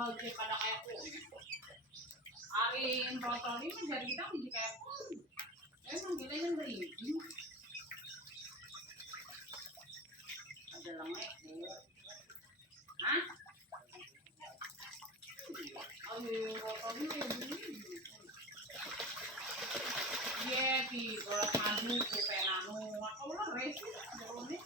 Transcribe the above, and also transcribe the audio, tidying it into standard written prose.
gagal pada kayak aku. Arin protoni menjadi kita menjadi kayak pun. Emang kita yang beri. Ada lemek ya. Hah? Ayo protoni beri. Iya, di kalau madu ke penanu, aku lah resi, jadi